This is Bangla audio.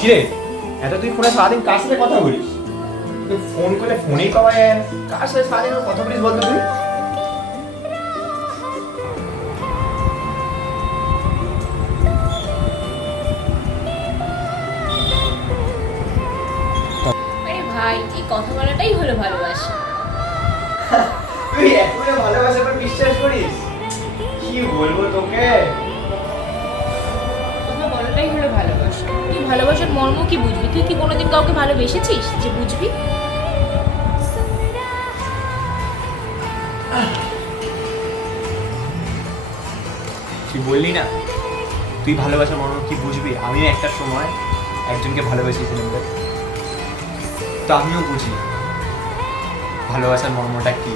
কিরে, এত তুই ফোনে সারাদিন কার সাথে কথা বলিস? তুই ফোন করলে ফোনেই পাওয়া যায় না। কার সাথে সারাদিন কথা বলিস বলতো তুই? আরে ভাই, এই কথা বলাটাই হলো ভালোবাসা। তুই এখনো ভালোবাসার উপর বিশ্বাস করিস? কি বলবো তোকে? কথা বলাটাই হলো ভালোবাসা। তুই ভালোবাসার মর্ম কি বুঝবি? তুই কি কোনোদিন কাউকে ভালোবেসেছিস যে বুঝবি? তুই বললি না তুই ভালোবাসার মর্ম কি বুঝবি? আমিও একটা সময় একজনকে ভালোবেসেছিলাম রে। তো আমিও বুঝি ভালোবাসার মর্মটা কি।